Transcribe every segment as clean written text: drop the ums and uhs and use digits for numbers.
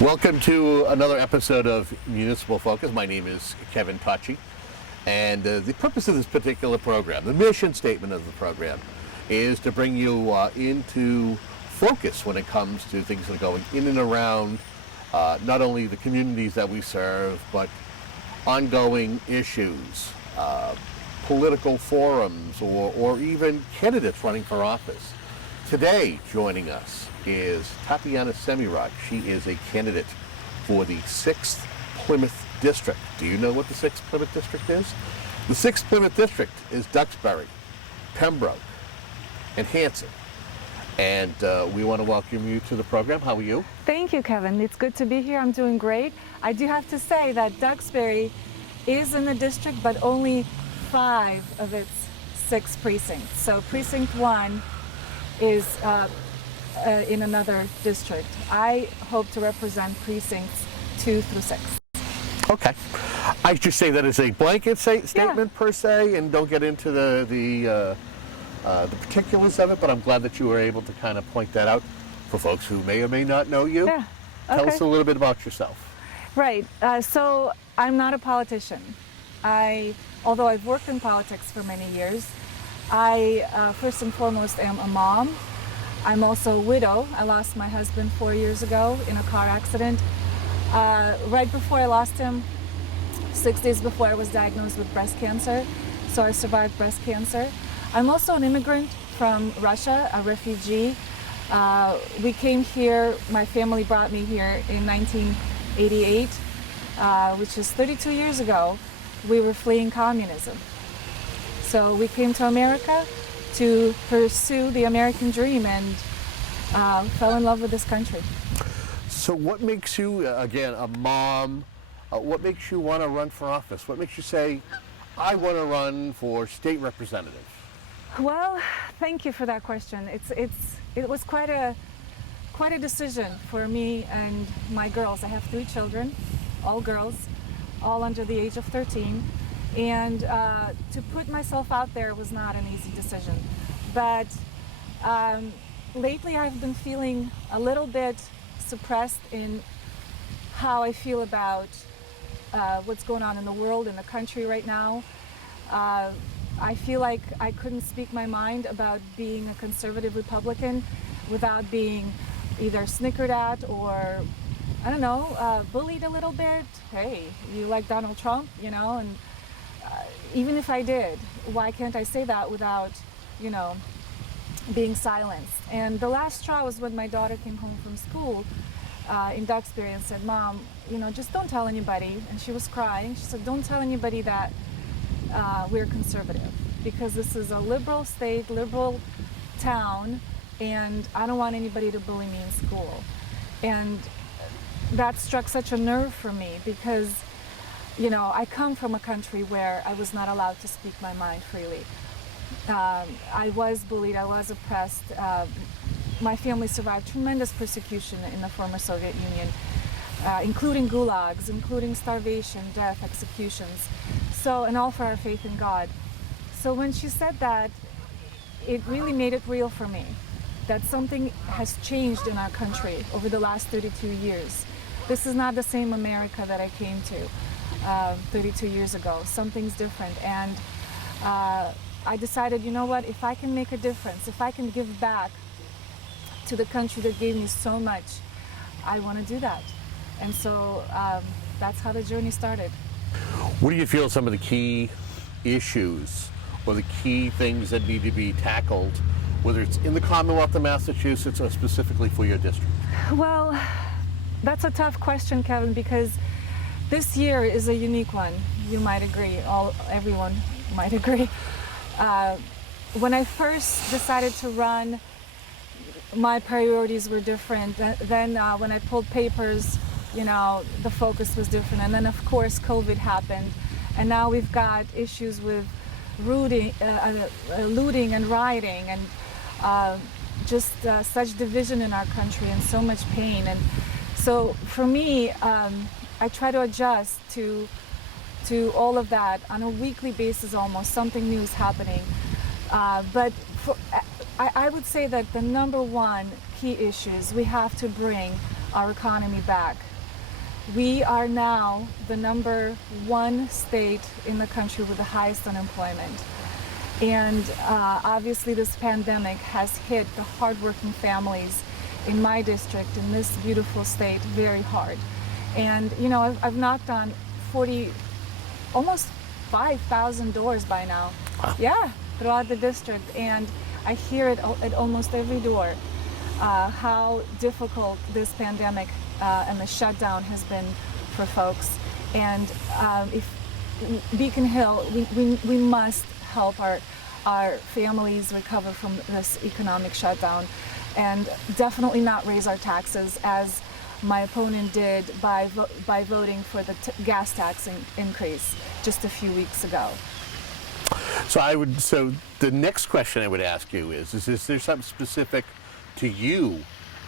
Welcome to another episode of Municipal Focus. My name is Kevin Tachi, and the purpose of this particular program, the mission statement of the program, is to bring you into focus when it comes to things that are going in and around not only the communities that we serve, but ongoing issues, political forums, or even candidates running for office. Today, joining us is Tatyana Semyrog. She is a candidate for the 6th Plymouth District. Do you know what the 6th Plymouth District is? The 6th Plymouth District is Duxbury, Pembroke, and Hanson. And we want to welcome you to the program. How are you? Thank you, Kevin. It's good to be here. I'm doing great. I do have to say that Duxbury is in the district, but only 5 of its 6 precincts. So precinct 1 is in another district. I hope to represent precincts 2 through 6. Okay. I should say that as a blanket statement per se, and don't get into the particulars of it, but I'm glad that you were able to kind of point that out for folks who may or may not know you. Yeah. Okay. Tell us a little bit about yourself. Right. So I'm not a politician. Although I've worked in politics for many years, I first and foremost am a mom. I'm also a widow. I lost my husband 4 years ago in a car accident. Right before I lost him, 6 days before I was diagnosed with breast cancer. So I survived breast cancer. I'm also an immigrant from Russia, a refugee. We came here, my family brought me here in 1988, which is 32 years ago. We were fleeing communism. So we came to America to pursue the American dream and fell in love with this country. So what makes you, again, a mom, what makes you want to run for office? What makes you say, I want to run for state representative? Well, thank you for that question. It was quite a decision for me and my girls. I have 3 children, all girls, all under the age of 13. And to put myself out there was not an easy decision. But lately I've been feeling a little bit suppressed in how I feel about what's going on in the world, in the country right now. I feel like I couldn't speak my mind about being a conservative Republican without being either snickered at or, I don't know, bullied a little bit. Hey, you like Donald Trump, you know? And even if I did, why can't I say that without, you know, being silenced? And the last straw was when my daughter came home from school in Duxbury and said, Mom, you know, just don't tell anybody. And she was crying. She said, don't tell anybody that we're conservative, because this is a liberal state, liberal town, and I don't want anybody to bully me in school. And that struck such a nerve for me because, you know, I come from a country where I was not allowed to speak my mind freely. I was bullied, I was oppressed. My family survived tremendous persecution in the former Soviet Union, including gulags, including starvation, death, executions. So, and all for our faith in God. So when she said that, it really made it real for me, that something has changed in our country over the last 32 years. This is not the same America that I came to 32 years ago. Something's different. And I decided, you know what, if I can make a difference, if I can give back to the country that gave me so much, I want to do that. And so that's how the journey started. What do you feel some of the key issues or the key things that need to be tackled, whether it's in the Commonwealth of Massachusetts or specifically for your district? Well, that's a tough question, Kevin, because this year is a unique one. You might agree, everyone might agree. When I first decided to run, my priorities were different. Then when I pulled papers, you know, the focus was different. And then of course COVID happened. And now we've got issues with looting and rioting and just such division in our country and so much pain. And so for me, I try to adjust to all of that on a weekly basis almost. Something new is happening. But I would say that the number one key issues we have to bring our economy back. We are now the #1 state in the country with the highest unemployment. And obviously this pandemic has hit the hardworking families in my district, in this beautiful state, very hard. And you know, I've knocked on almost 5,000 doors by now. Wow. Yeah, throughout the district. And I hear it at almost every door, how difficult this pandemic and the shutdown has been for folks. And if Beacon Hill, we must help our families recover from this economic shutdown, and definitely not raise our taxes as my opponent did by voting for the gas tax increase just a few weeks ago. So the next question I would ask you is there something specific to you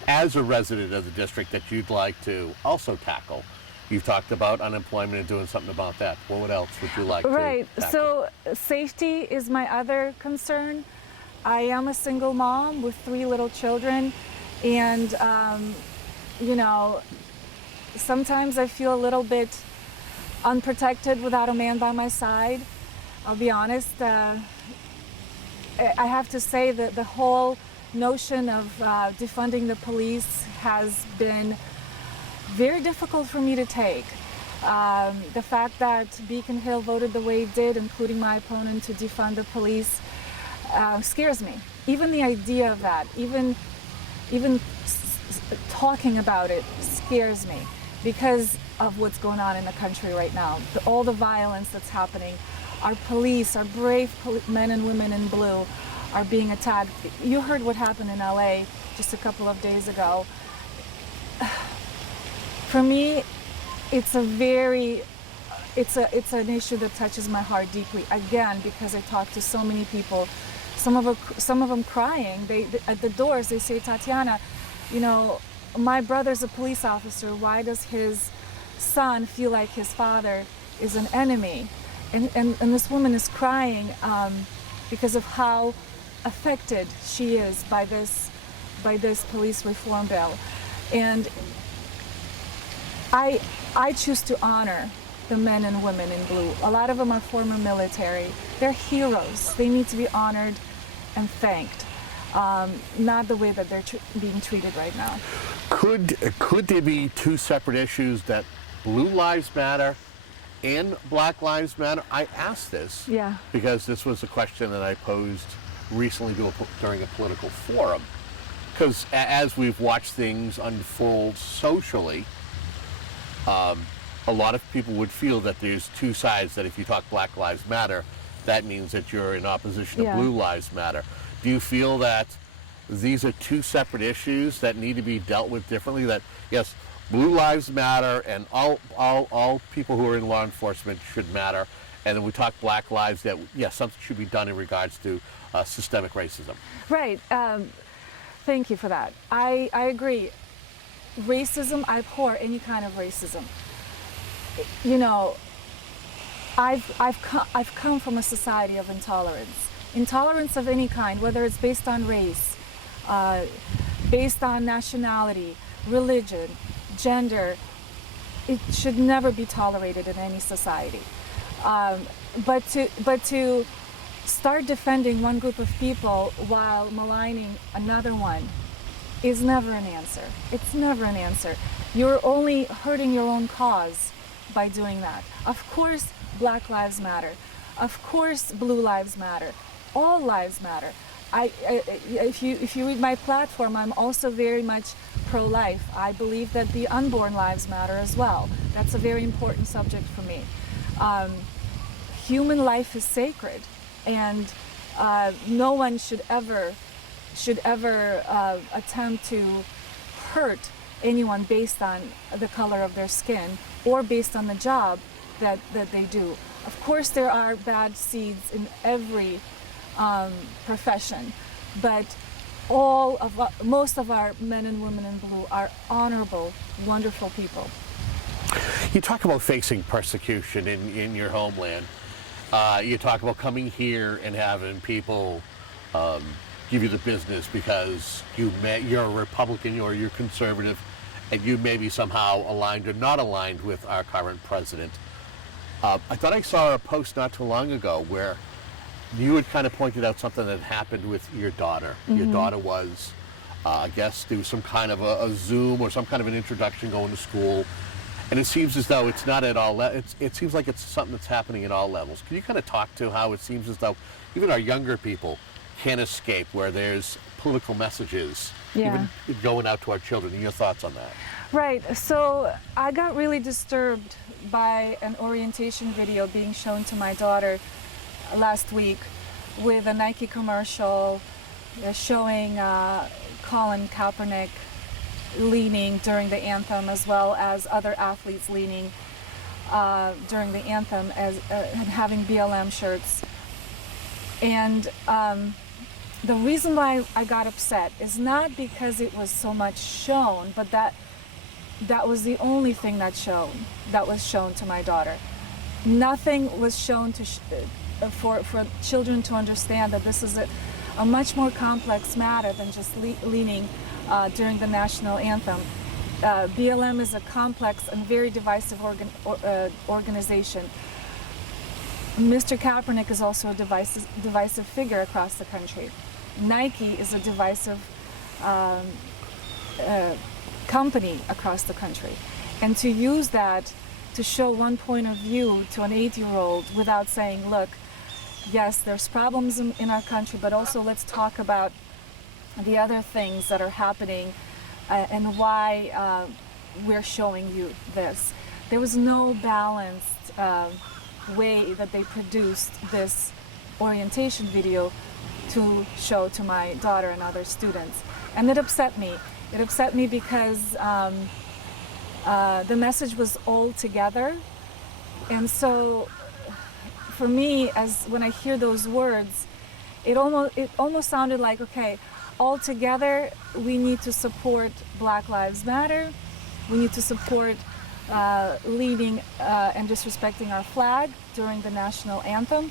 as a resident of the district that you'd like to also tackle? You've talked about unemployment and doing something about that. What else would you like to Right. tackle? So safety is my other concern. I am a single mom with 3 little children, and you know, sometimes I feel a little bit unprotected without a man by my side. I'll be honest. I have to say that the whole notion of defunding the police has been very difficult for me to take. The fact that Beacon Hill voted the way it did, including my opponent, to defund the police, scares me. Even the idea of that, even talking about it scares me because of what's going on in the country right now. All the violence that's happening. Our police, our brave men and women in blue are being attacked. You heard what happened in LA just a couple of days ago. For me, it's an issue that touches my heart deeply. Again, because I talk to so many people, some of them crying. They at the doors, they say, "Tatyana, you know, my brother's a police officer. Why does his son feel like his father is an enemy?" And this woman is crying because of how affected she is by this police reform bill. And I choose to honor the men and women in blue. A lot of them are former military. They're heroes. They need to be honored and thanked, not the way that they're being treated right now. Could there be 2 separate issues, that Blue Lives Matter and Black Lives Matter? I asked this because this was a question that I posed recently during a political forum. Because as we've watched things unfold socially, a lot of people would feel that there's 2 sides, that if you talk Black Lives Matter, that means that you're in opposition to Blue Lives Matter. Do you feel that these are 2 separate issues that need to be dealt with differently? That, yes, Blue Lives Matter and all people who are in law enforcement should matter, and then we talk Black Lives, that, yes, something should be done in regards to systemic racism. Right. Thank you for that. I agree. Racism, I abhor any kind of racism. You know, I've come from a society of intolerance of any kind, whether it's based on race, based on nationality, religion, gender. It should never be tolerated in any society. But to start defending one group of people while maligning another one is never an answer. It's never an answer. You're only hurting your own cause by doing that. Of course, Black Lives Matter. Of course, Blue Lives Matter. All lives matter. If you read my platform, I'm also very much pro-life. I believe that the unborn lives matter as well. That's a very important subject for me. Human life is sacred, and no one should ever attempt to hurt anyone based on the color of their skin or based on the job that they do. Of course, there are bad seeds in every profession, but most of our men and women in blue are honorable, wonderful people. You talk about facing persecution in your homeland. You talk about coming here and having people give you the business because you're a Republican or you're conservative, and you may be somehow aligned or not aligned with our current president. I thought I saw a post not too long ago where you had kind of pointed out something that happened with your daughter. Your daughter was, I guess, do some kind of a Zoom or some kind of an introduction going to school. And it seems as though it's not at all, it seems like it's something that's happening at all levels. Can you kind of talk to how it seems as though even our younger people can't escape where there's political messages even going out to our children, and your thoughts on that? Right. So I got really disturbed by an orientation video being shown to my daughter last week with a Nike commercial showing Colin Kaepernick leaning during the anthem, as well as other athletes leaning during the anthem and having BLM shirts. And the reason why I got upset is not because it was so much shown, but that was the only thing that was shown to my daughter. Nothing was shown for children to understand that this is a much more complex matter than just leaning during the national anthem. BLM is a complex and very divisive organization. Mr. Kaepernick is also a divisive figure across the country. Nike is a divisive company across the country. And to use that to show one point of view to an 8-year-old without saying, look, yes, there's problems in our country, but also let's talk about the other things that are happening and why we're showing you this. There was no balanced way that they produced this orientation video to show to my daughter and other students. And it upset me. It upset me because the message was all together. And so for me, when I hear those words, it almost sounded like, okay, all together we need to support Black Lives Matter. We need to support leading and disrespecting our flag during the national anthem.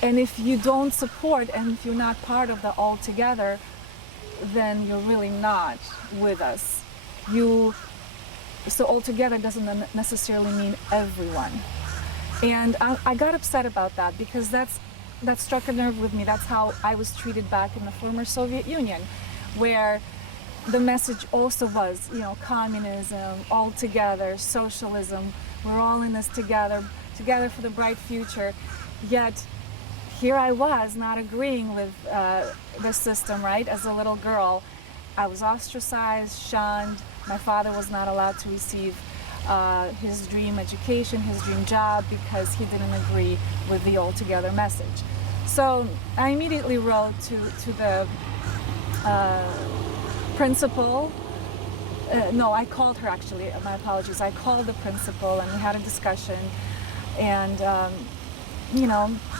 And if you don't support and if you're not part of the all together, then you're really not with us. So all together doesn't necessarily mean everyone. And I got upset about that because that struck a nerve with me. That's how I was treated back in the former Soviet Union, where the message also was, communism, all together, socialism, we're all in this together for the bright future. Yet here I was not agreeing with the system, right? As a little girl, I was ostracized, shunned. My father was not allowed to receive his dream education, his dream job, because he didn't agree with the all together message. So I immediately wrote to the principal. No, I called her actually, my apologies. I called the principal and we had a discussion. And,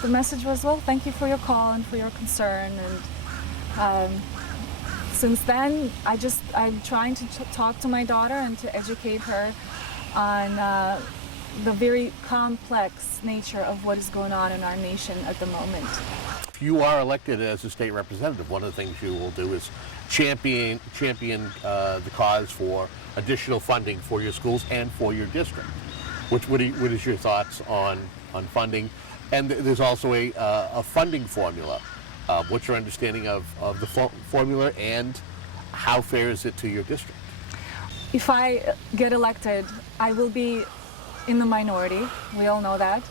the message was, well, thank you for your call and for your concern. And since then, I'm trying to talk to my daughter and to educate her on the very complex nature of what is going on in our nation at the moment. If you are elected as a state representative, one of the things you will do is champion the cause for additional funding for your schools and for your district. What is your thoughts on funding? And there's also a funding formula. What's your understanding of the formula and how fair is it to your district? If I get elected, I will be in the minority. We all know that.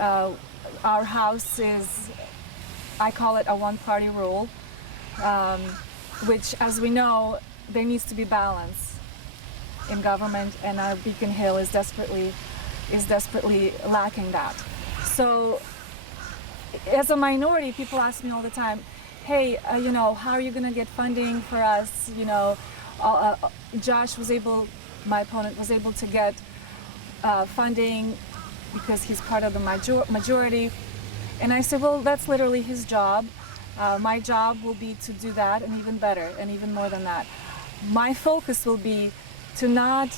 Our House is, I call it a one-party rule, which, as we know, there needs to be balance in government, and Beacon Hill is desperately lacking that. So, as a minority, people ask me all the time, hey, how are you going to get funding for us? My opponent was able to get funding because he's part of the majority. And I said, well, that's literally his job. My job will be to do that and even better and even more than that. My focus will be to not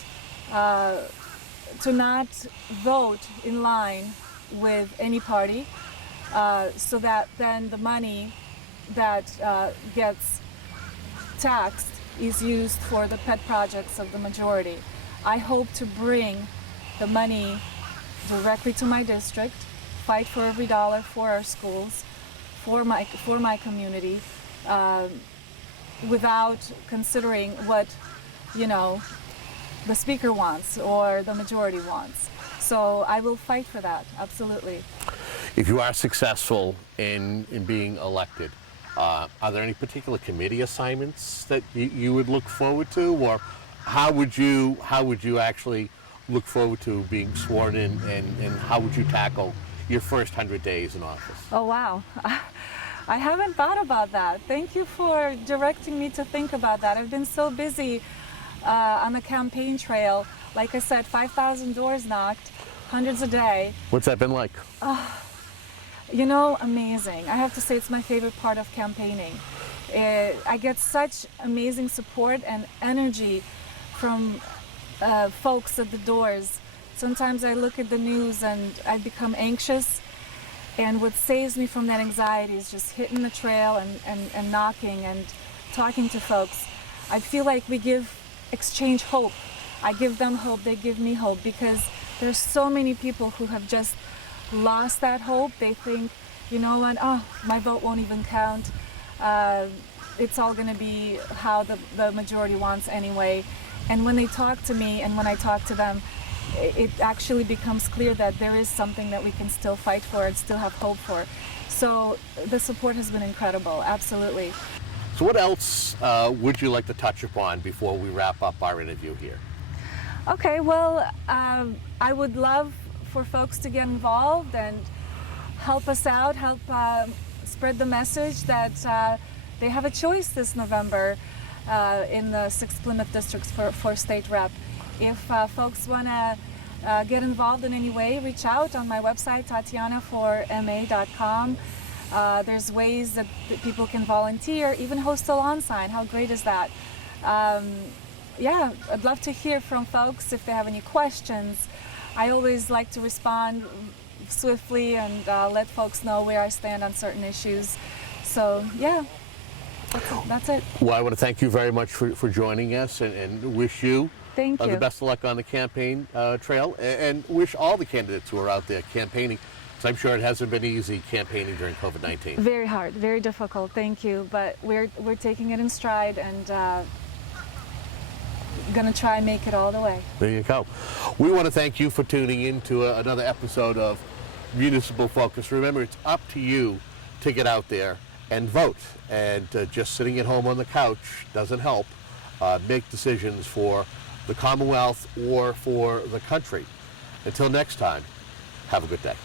vote in line with any party, so that then the money that gets taxed is used for the pet projects of the majority. I hope to bring the money directly to my district, fight for every dollar for our schools, for my community, without considering what, you know, the speaker wants or the majority wants. So I will fight for that, absolutely. If you are successful in being elected, are there any particular committee assignments that you would look forward to, or how would you actually look forward to being sworn in, and how would you tackle your first 100 days in office? Oh wow, I haven't thought about that. Thank you for directing me to think about that. I've been so busy on the campaign trail. Like I said, 5,000 doors knocked, hundreds a day. What's that been like? You know, amazing. I have to say it's my favorite part of campaigning. I get such amazing support and energy from folks at the doors. Sometimes I look at the news and I become anxious, and what saves me from that anxiety is just hitting the trail and knocking and talking to folks. I feel like we exchange hope. I give them hope, they give me hope, because there's so many people who have just lost that hope. They think, you know what, oh, my vote won't even count. It's all going to be how the majority wants anyway. And when they talk to me and when I talk to them, it actually becomes clear that there is something that we can still fight for and still have hope for. So the support has been incredible, absolutely. So what else would you like to touch upon before we wrap up our interview here? Okay, well, I would love for folks to get involved and help us out, help spread the message that they have a choice this November in the 6th Plymouth District for state rep. If folks want to get involved in any way, reach out on my website, tatyana4ma.com. There's ways that people can volunteer, even host a lawn sign. How great is that? Yeah, I'd love to hear from folks if they have any questions. I always like to respond swiftly and let folks know where I stand on certain issues. So yeah, that's it. Well, I want to thank you very much for joining us, and wish you Thank you. the best of luck on the campaign trail, and wish all the candidates who are out there campaigning, because I'm sure it hasn't been easy campaigning during COVID-19. Very hard, very difficult. Thank you, but we're taking it in stride and gonna try and make it all the way. There you go. We want to thank you for tuning in to another episode of Municipal Focus. Remember, it's up to you to get out there and vote. And just sitting at home on the couch doesn't help. Make decisions for the Commonwealth or for the country. Until next time, have a good day.